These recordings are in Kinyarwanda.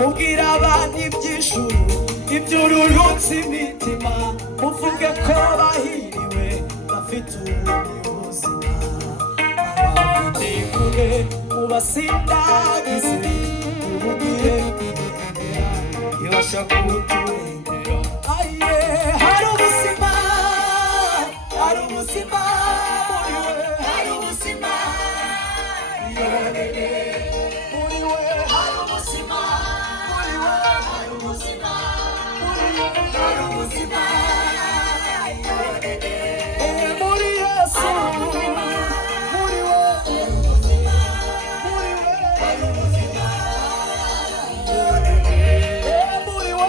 mubwira abandi iby'ijuru iby'ururutse imitima muvuge ko bahiriwe bafite ubuzima abafite kure mubasindagize mubugire kwirengera ibasha kuturengera aye hari ubuzima hari ubuzima muri we hari ubuzima yorere muri we hari ubuzima muri we hari ubuzima muri we hari ubuzima yorere muri Yesu muri we hari ubuzima muri we hari ubuzima yorere muri we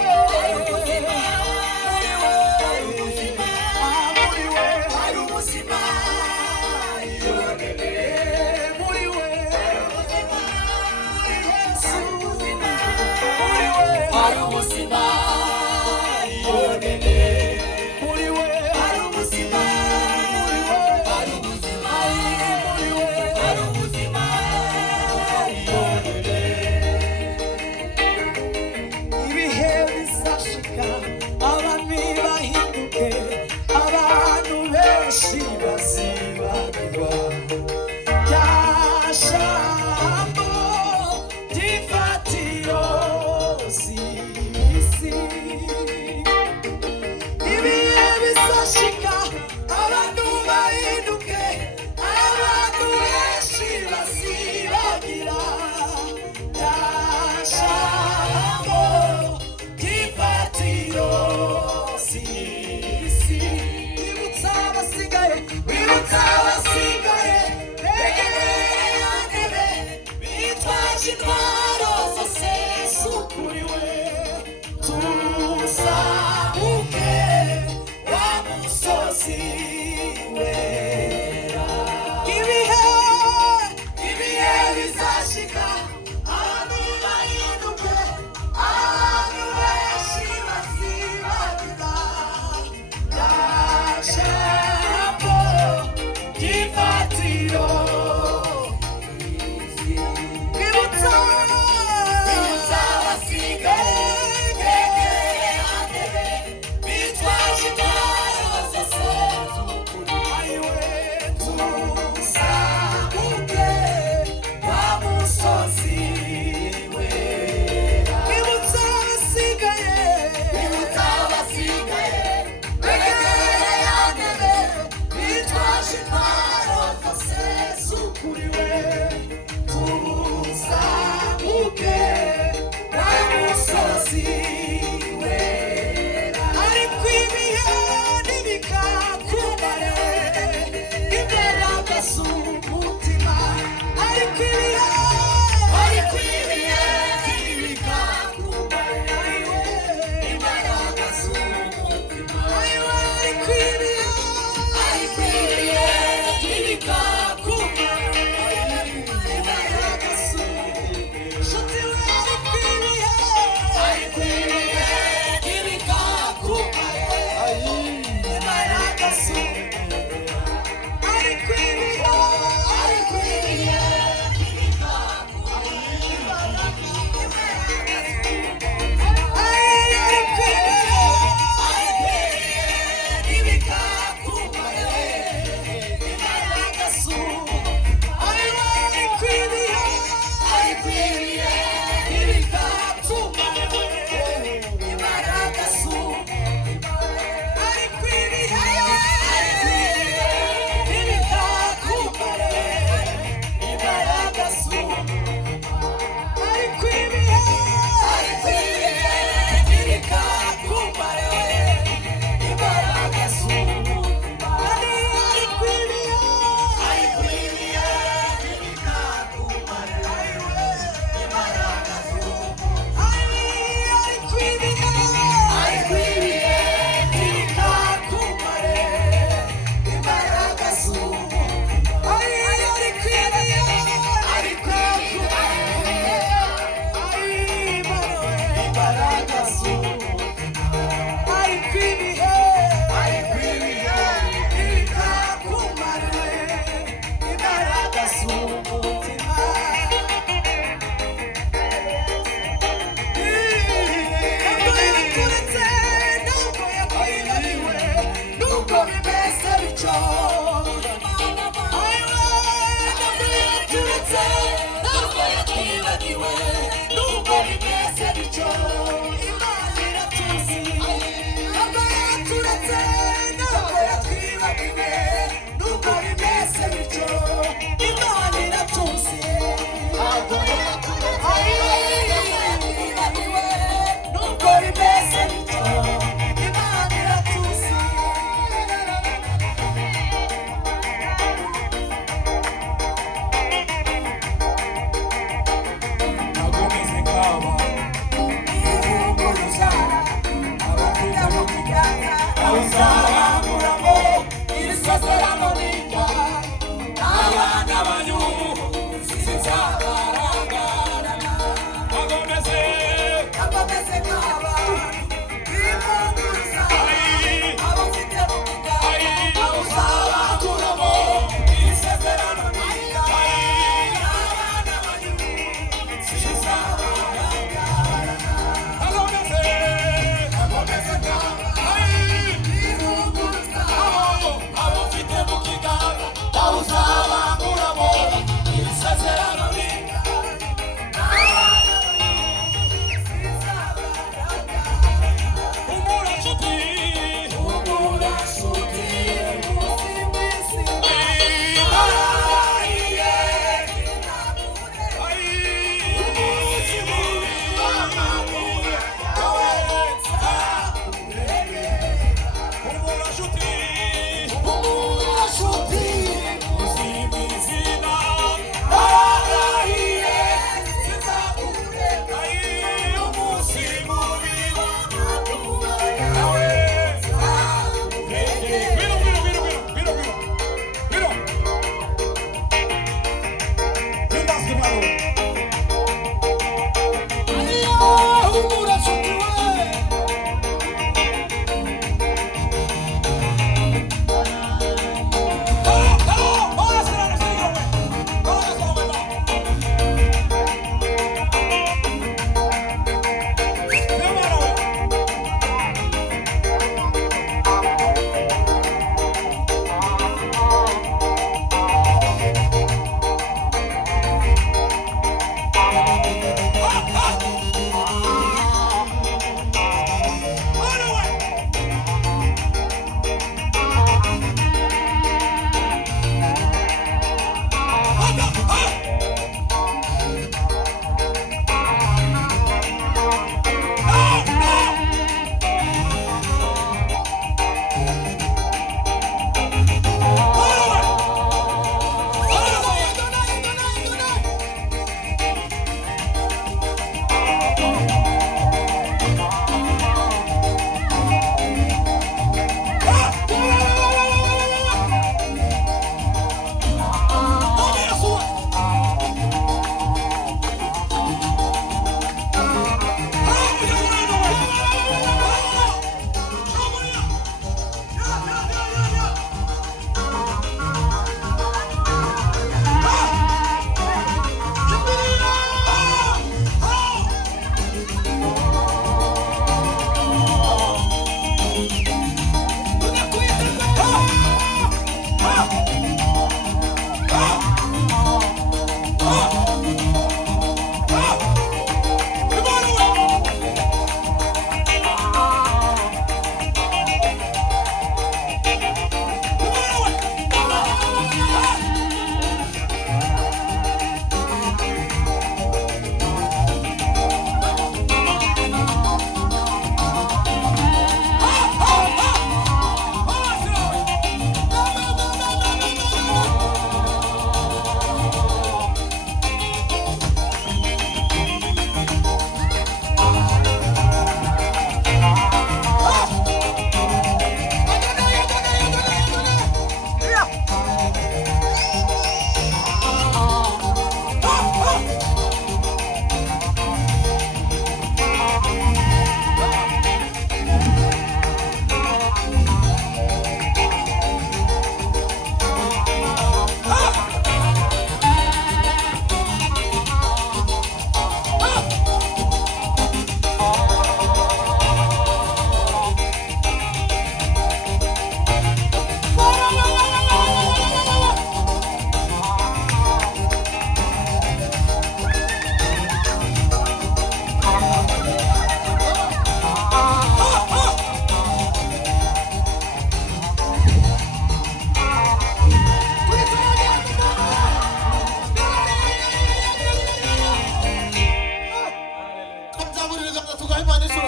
tuzamuririza tugaha Imana isura.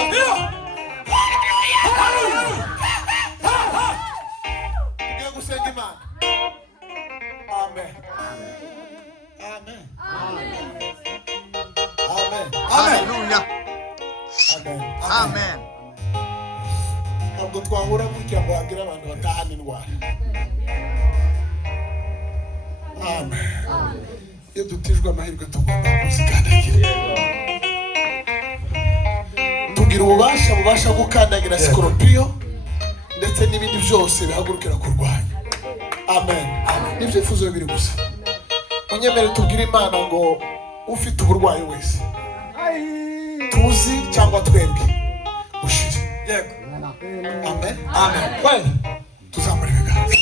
Tugiye gusenga Imana. Amen. Amen. Amen. Hallelujah. Amen. Amen. Ntabwo twahura gutya ngo hagire abantu batahana indwara. Amen. Iyo dutijwe amahirwe tugomba kuzikandagira. Tugira ububasha gukandagira sikoropiyo ndetse n'ibindi byose bihagurukira kurwanya. Amen. N'ibyifuzo biri gusa. Munyemere tubwire Imana ngo ufite uburwayi wese tuzi cyangwa twebwe ushire. Yego. Amen. Amen. Kweli tuzamura ibiganza.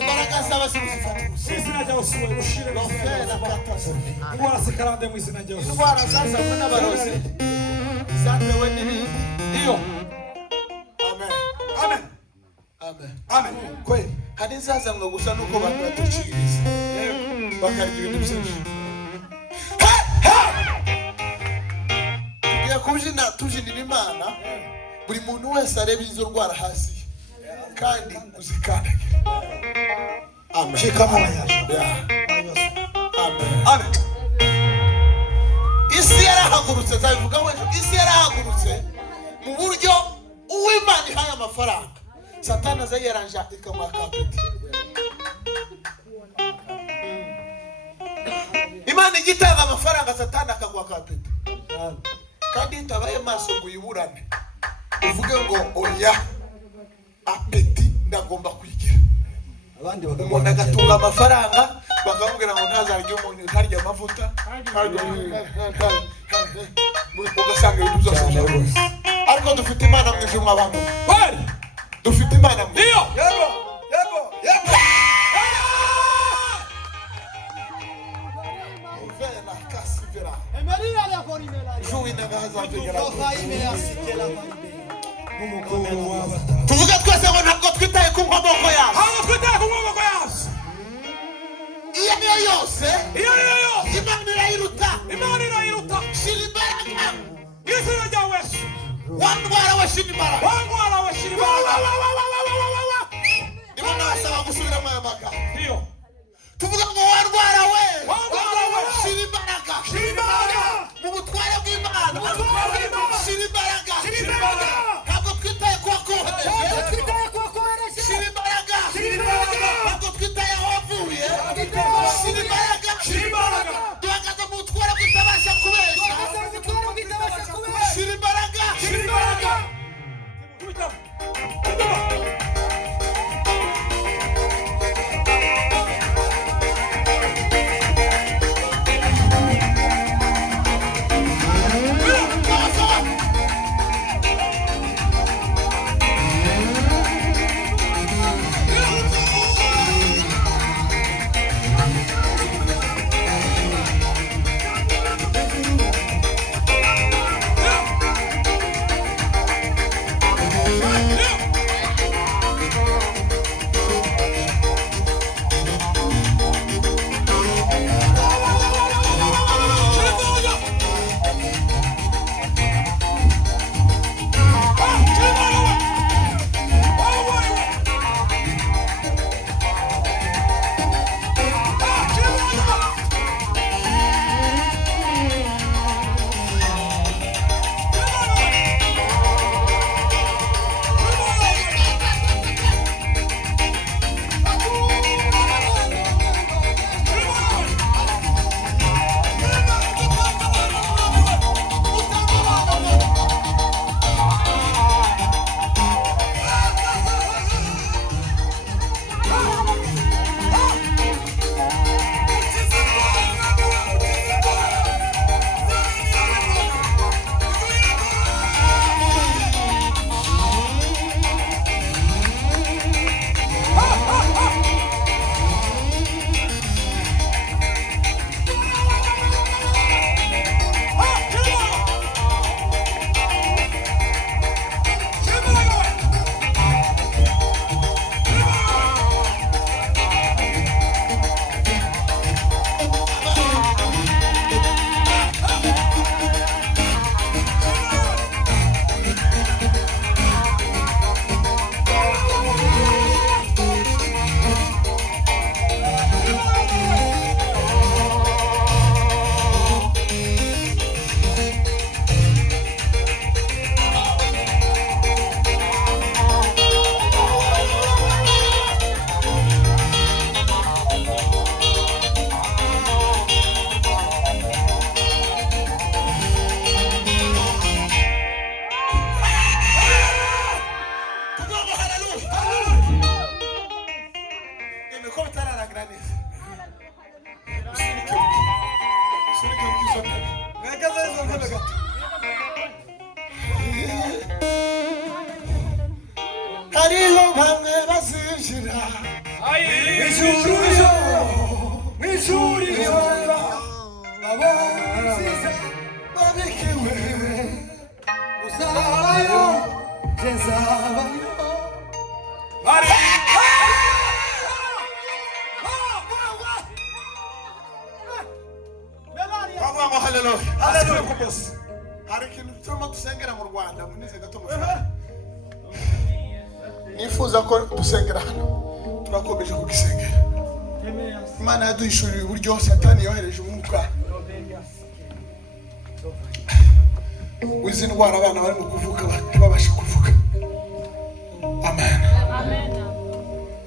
Imbaraga z'abasirikare izina ryawe usuwe ushire indwara zikarande mu izina ryawe. indwara zazanywe n'abarozi zatewe n'ibindi. Iyo. Amen. Amen. Amen. Amen. Kweli hari zazanywe gusa nuko abantu batuciriza bakarya ibintu byinshi. Tugiye kubyina tubyinira Imana, buri muntu wese areba izo ndwara hasi kandi uzikandagire. Amen. Amen. Amen. Isi yarahagurutse, zabivuga we, isi yarahagurutse mu buryo uw'Imana ihaye amafaranga Satani aza yaranja ikamuha kapeti. Imana igitanga amafaranga Satani akaguha kapeti. Kandi itabaye maso ngo uyiburane uvuge ngo oya apeti ndagomba kwigira. Abandi bagomba agatunga amafaranga bakamubwira ngo ntazarye umuntu ntarya amavuta ugasanga ibintu byose. Ariko dufite Imana mu ijuru abantu. Dufite Imana mu ijuru. Yego. Yego. Yego. Vela kasivera. Emeria la forimela. Juina gaza vegera. Tuvuga twese ngo ntabwo twitaye ku nkomoko yacu. Ntabwo twitaye ku nkomoko yacu. Iyo niyo yose. Imana irayiruta. Imana irayiruta. Shira imbaraga. Izina ryawe Yesu. Wandwara we shira imbaraga. Wandwara we shira imbaraga. Imana basaba gusubiramo aya magambo. Iyo. Tuvuga ngo wandwara we. Wandwara we. Shira imbaraga. Shira imbaraga. Mu butware bw'Imana. Mu butware bw'Imana. Shira imbaraga. Shira imbaraga. Ntabwo twitaye ku wakohereje. Ntabwo twitaye ku wakohereje. Shira imbaraga. Shira imbaraga. Ntabwo twitaye aho wavuye. Shira imbaraga. Shira imbaraga. Duhagaze mu butware bw'itabasha kubeshya. Shira imbaraga. Shira imbaraga. Mweme ko bitararangira neza. Usunike ukizo ntebe. Mwagaze izo ntebe gato. Hariho bamwe bazinjira mw'ijuru ry'Imana abasize babikiwe uzabayo nzabayo haleluya. Hari ikintu turimo dusengera mu Rwanda munize gato mushaka. Nifuza ko dusengera hano turakomeje kugisengera. Imana yaduhishuriye uburyo Satani yohereje umwuka w'izi ndwara abana barimo kuvuka ntibabashe kuvuga. Amen.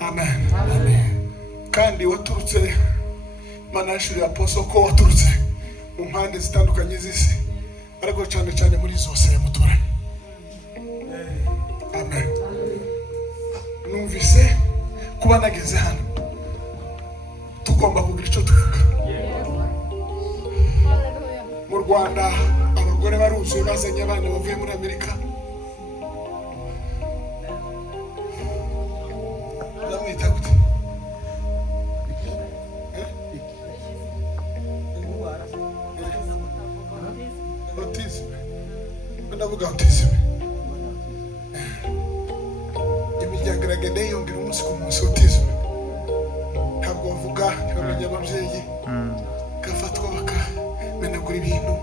Amen. Amen. Kandi waturutse Imana yashuriye aposo ko waturutse mu mpande zitandukanye z'isi ariko cyane cyane muri zose muturanye. Amen. Numvise kuba nageze hano tugomba kugira icyo tuvuga. Mu Rwanda abagore baruzuye bazanye abana bavuye muri Amerika. Namwita gute? Autisme. Ndavuga autisme. Imiryango iragenda yiyongera umunsi ku munsi autisme. Ntabwo bavuga ntibamenya ababyeyi gafatwa bakamenagura ibintu.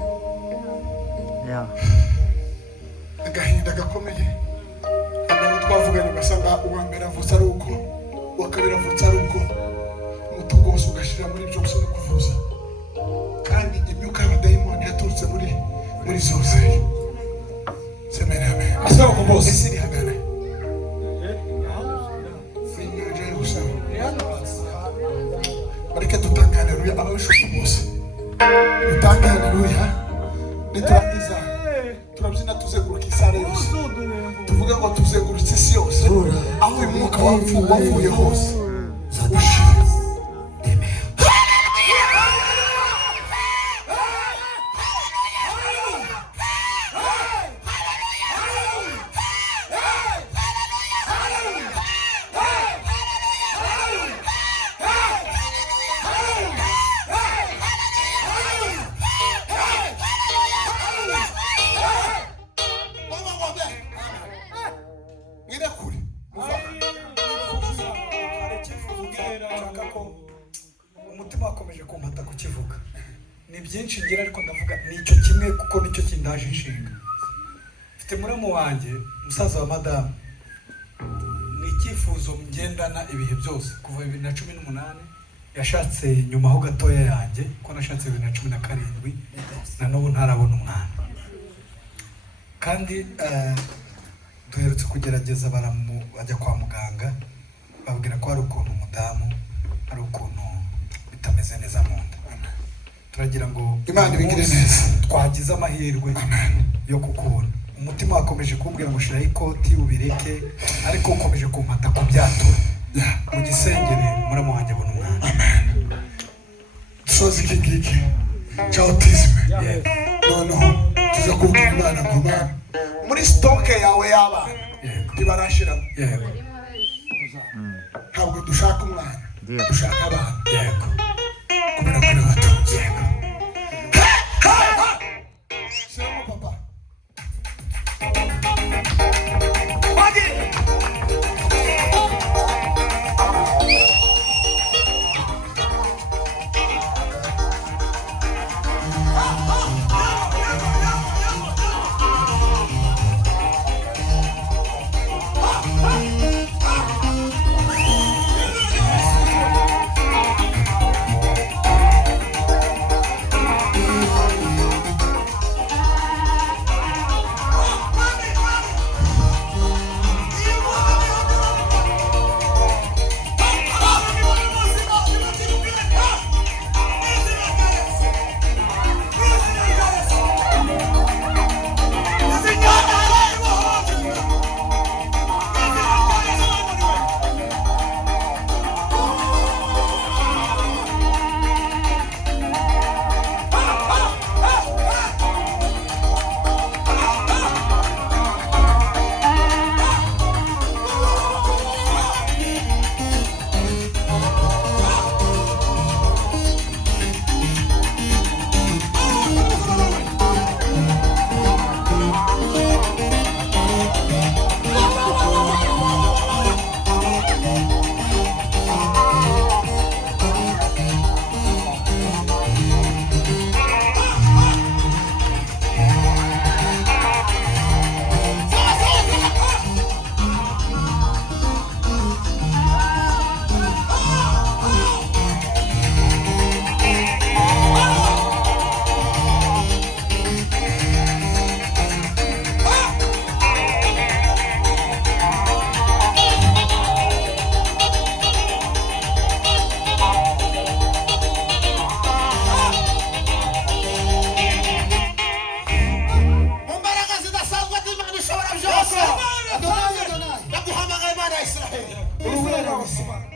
Agahinda gakomeye. Nabo twavuganye basanga uwa mbere avutse ari uko uwa kabiri avutse ari uko umutungo wose ugashira muri ibyo gusa no kuvuza. Kandi imyuka y'abadayimoni yaturutse muri zose. Semena amen. Asaba ko bose siri hagana. Bareke dutanga haleluya ababishoboye bose. Dutanga haleluya. Niturangiza turabyina tuzenguruka isare yose. Tuvuga ngo tuzengurutse isi yose. Aho uyu mwuka wavuye hose. Ushira. Umutima wakomeje kumpata kukivuga. Ni byinshi ngira ariko ndavuga nicyo kimwe kuko nicyo kindaje inshinga. Mfite muramu wanjye musaza wa madame. Ni icyifuzo ngendana ibihe byose kuva 2018 yashatse nyuma ho gatoya yanjye ko nashatse 2017 na n'ubu ntarabona umwana. Kandi duherutse kugerageza bajya kwa muganga babwira ko hari ukuntu umudamu hari ukuntu bitameze neza mu nda. Turagira ngo Imana ibigire neza twagize amahirwe yo kukubona. Umutima wakomeje kumbwira ngo shira ikoti ubireke ariko ukomeje kumpata ku byato. Mu gisengere muramu wanjye abona umwana. Amen. Dusoze iki ngiki cya autisme. Noneho tuza kubwira Imana ngo Mana muri stoke yawe y'abana ntibarashiramo. Ntabwo dushaka umwana dushaka abana. Kubera ko batunze. Sema papa. Imana ya Israheli, Imana ya Israheli.